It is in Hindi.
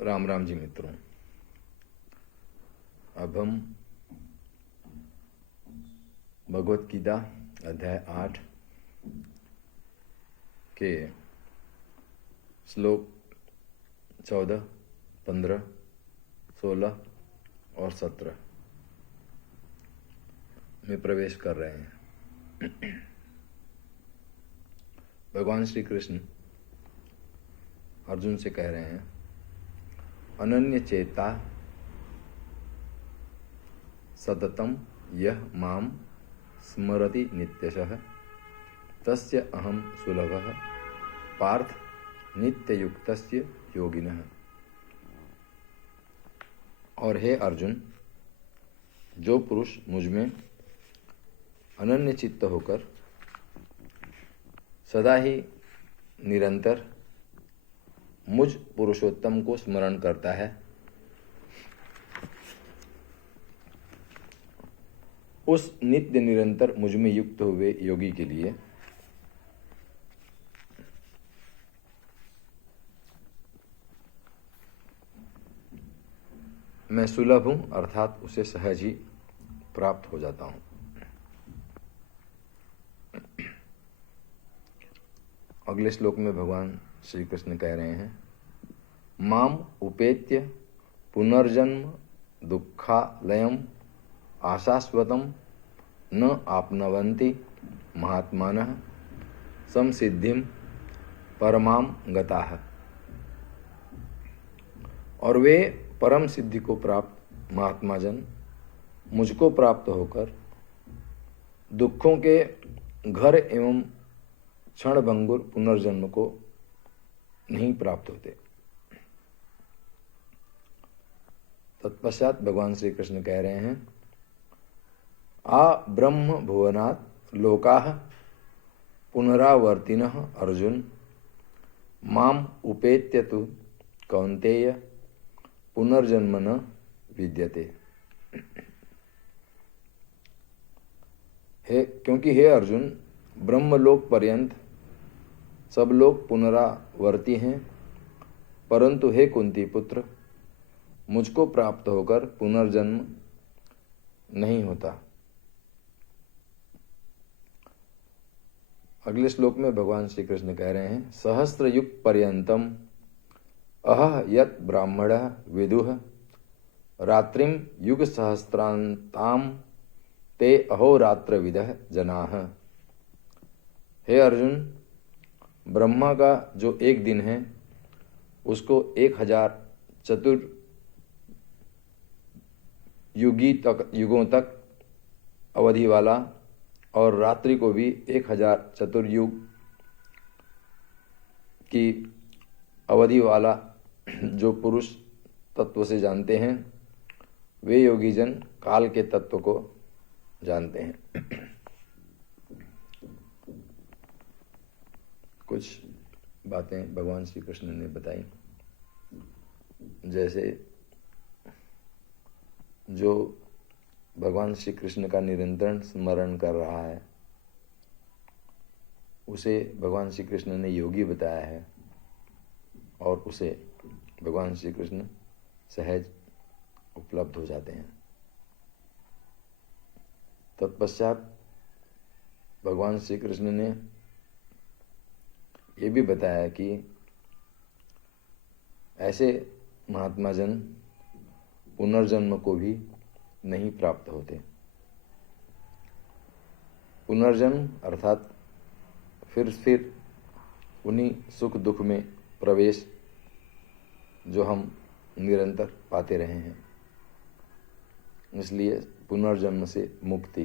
राम राम जी मित्रों। अब हम भगवत गीता अध्याय 8 के श्लोक 14, 15, 16 और 17 में प्रवेश कर रहे हैं। भगवान श्री कृष्ण अर्जुन से कह रहे हैं, अनन्य चेता सततम यह माम स्मरति नित्यशः तस्य अहम सुलभः पार्थ नित्ययुक्तस्य योगिनः। और हे अर्जुन, जो पुरुष मुझमें अनन्य चित्त होकर सदा ही निरंतर मुझ पुरुषोत्तम को स्मरण करता है, उस नित्य निरंतर मुझ में युक्त हुए योगी के लिए मैं सुलभ हूं, अर्थात उसे सहज ही प्राप्त हो जाता हूं। अगले श्लोक में भगवान श्री कृष्ण कह रहे हैं, माम उपेत्य पुनर्जन्म दुःखालयम आशाश्वतम न आपनवन्ति महात्मानः समसिद्धिम परमाम गताः। और वे परम सिद्धि को प्राप्त महात्मा जन मुझको प्राप्त होकर दुखों के घर एवं क्षणभंगुर पुनर्जन्म को नहीं प्राप्त होते। तत्पश्चात भगवान श्री कृष्ण कह रहे हैं, आ ब्रह्म भुवनात् लोकाः पुनरावर्तिनः अर्जुन माम उपेत्य तु कौन्तेय पुनर्जन्म न विद्यते। क्योंकि हे अर्जुन, ब्रह्मलोक पर्यंत सब लोग पुनरावर्ती हैं, परंतु हे कुंती पुत्र, मुझको प्राप्त होकर पुनर्जन्म नहीं होता। अगले श्लोक में भगवान श्री कृष्ण कह रहे हैं, सहस्त्र युग पर्यंतम अह यत ब्राह्मणः विदुः रात्रिम युग सहस्त्रांताम ते अहोरात्रविदः जनाः। हे अर्जुन, ब्रह्मा का जो एक दिन है उसको 1000 युगों तक अवधि वाला और रात्रि को भी 1000 चतुर्युग की अवधि वाला जो पुरुष तत्व से जानते हैं, वे योगी जन काल के तत्व को जानते हैं। कुछ बातें भगवान श्री कृष्ण ने बताई, जैसे जो भगवान श्री कृष्ण का निरंतर स्मरण कर रहा है उसे भगवान श्री कृष्ण ने योगी बताया है और उसे भगवान श्री कृष्ण सहज उपलब्ध हो जाते हैं। तत्पश्चात भगवान श्री कृष्ण ने ये भी बताया कि ऐसे महात्मा जन पुनर्जन्म को भी नहीं प्राप्त होते। पुनर्जन्म अर्थात फिर उन्हीं सुख दुख में प्रवेश जो हम निरंतर पाते रहे हैं, इसलिए पुनर्जन्म से मुक्ति